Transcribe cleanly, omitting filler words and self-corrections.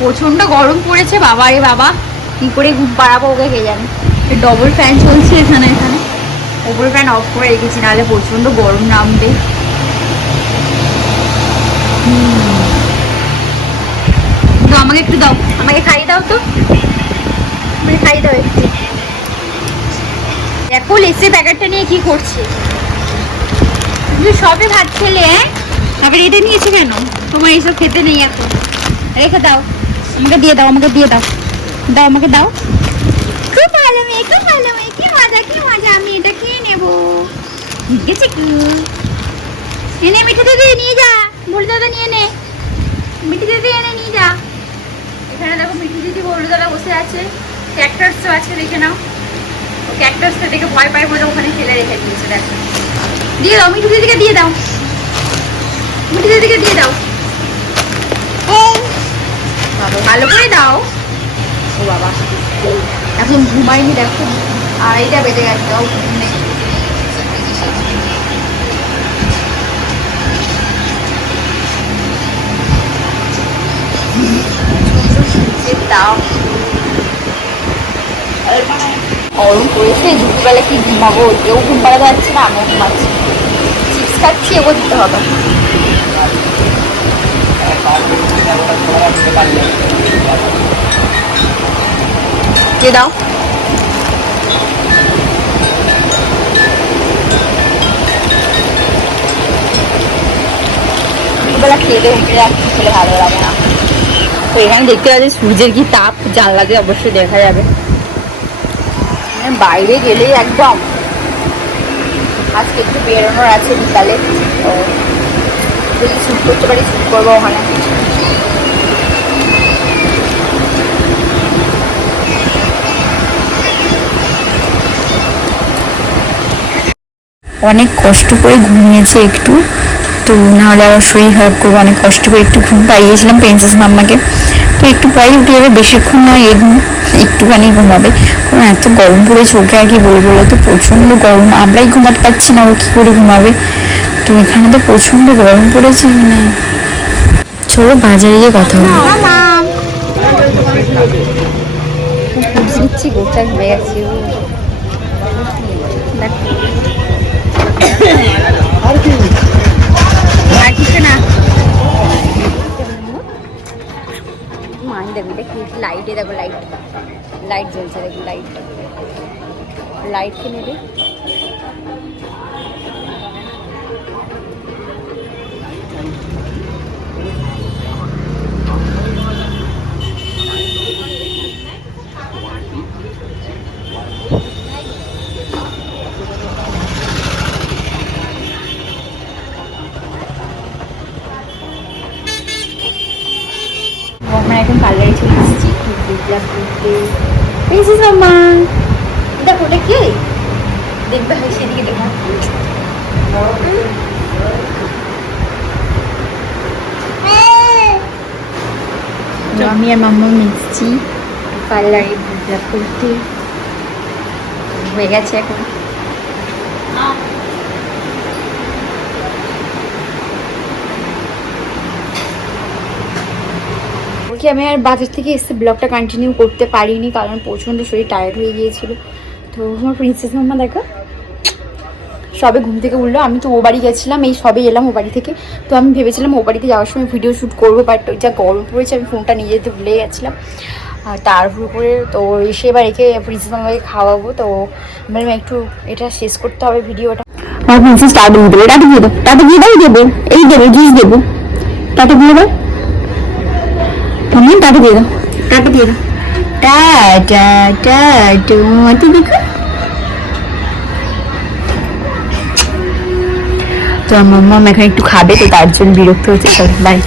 প্রচন্ড গরম পড়েছে বাবা রে বাবা, কি করে ঘুম পাড়াবো ওকে কে জানে। ডবল ফ্যান চলছে এখানে, ওপরে ফ্যান অফ করে রেখেছি, নাহলে প্রচন্ড গরম নামবে। আমাকে একটু দাও, আমাকে খাইয়ে দাও তো, আমাকে খাইয়ে দাও একটু। দেখো লেসের প্যাকেটটা নিয়ে কি করছে। তুমি সবে ভাত খেলে, আবার এটা নিয়েছে কেন? তোমার এইসব খেতে নেই এখন, রেখে দাও, আমাকে দিয়ে দাও, আমাকে দিয়ে দাও, দাও আমাকে দাও। খুব ভালো মেয়ে, খুব ভালো মেয়ে, কি মজা কি মজা, আমি এটা খেয়ে নেবো। ঠিক আছে, এনে মিঠে দিদি নিয়ে যা, বড় দাদা নিয়ে নে, মিঠে দিদি এনে নিয়ে যা। এখানে দেখো মিঠে দিদি বড় দাদা বসে আছে, ক্যাক্টাসও আছে, দেখে নাও। ক্যাক্টাসটা দেখে ভয় পায় বলে ওখানে ফেলে রেখে দিয়েছে। দেখো, দিয়ে দাও মিঠু দিদিকে, দিয়ে দাও মিঠু দিদিকে, দিয়ে দাও, ভালো করে দাও। ও বাবা, এখন ঘুমাইনি, দেখো 2:30টা বেজে গেছে, তাও ঘুম নেই। গরম পড়েছে, দুপুরবেলা কি ঘুমাবো, কেউ ঘুম পাড়াতে যাচ্ছে না, আমিও ঘুমাচ্ছি। চিপস খাচ্ছি, এগো দিতে হবে। কে দাও, দুপুরবেলা খেয়ে দিয়ে উঠে যাচ্ছি, খেলে ভালো লাগে না। তো এখানে দেখতে পাচ্ছি সূর্যের কি তাপ, জানলা দিয়ে অবশ্যই দেখা যাবে। বাইরে গেলেই একদম, আজকে একটু বেরোনোর আছে বিকালে, তো যদি শ্যুট করতে পারি শ্যুট করবো ওখানে। অনেক কষ্ট করে ঘুমিয়েছে একটু, তো নাহলে আবার শরীর খারাপ করবো। অনেক কষ্ট করে একটু ঘুম পাইয়েছিলাম প্রিন্সেস মাম্মাকে, তো একটু পরে উঠে যাবে, বেশিক্ষণ নয়, একটুখানি ঘুমাবে। কারণ এত গরম পড়েছে, ওকে আর কি বলবো, তো প্রচণ্ড গরম, আমরাই ঘুমাতে পারছি না, ও কী করে ঘুমাবে। তো এখানে তো প্রচণ্ড গরম পড়েছে। মানে চলো বাজারে গিয়ে কথা হবে। গোটা ঘুরে গেছি, আর কিছু না। দেখো লাইটে, দেখো লাইট লাইট জ্বলছে, দেখো লাইট কিনে দে। আমরা এখন পার্লারে চলে এসেছি, দেখো ওটা কি দেখবে, সেদিকে দেখো। আমি আর মাম্মা মিশছি পার্লারে মেকআপ করতে, হয়ে গেছে এখন। আমি আর বাজার থেকে এসে ব্লগটা কন্টিনিউ করতে পারিনি, কারণ প্রচণ্ড শরীর টায়ার্ড হয়ে গিয়েছিল। তো আমার প্রিন্সেস মাম্মা দেখো সবে ঘুম থেকে উঠলো, আমি তো ও বাড়ি গেছিলাম, এই সবে এলাম ও বাড়ি থেকে। তো আমি ভেবেছিলাম ও বাড়িতে যাওয়ার সময় ভিডিও শ্যুট করবো, বাট যা গরম পড়েছে আমি ফোনটা নিয়ে যেতে ভুলে গেছিলাম। আর তার উপরে তো এসে এবার রেখে প্রিন্সেস মাম্মাকে খাওয়াবো, তো আমি একটু এটা শেষ করতে হবে ভিডিওটা। আমার প্রিন্সেস টাটা দিয়ে দেবো, টাটা দিয়ে দাও, টাটা দিয়ে দাও, দেবো এই দেবো, জুস দেবো, টাটা দিয়ে দাও, টাটা দিয়ে দাও, টাটা দিয়ে দাও, টাটা টাটা মতো দেখো। তো আমার মাম্মা এখানে একটু খাবে, তো তার জন্য বিরক্ত হচ্ছে। বাই।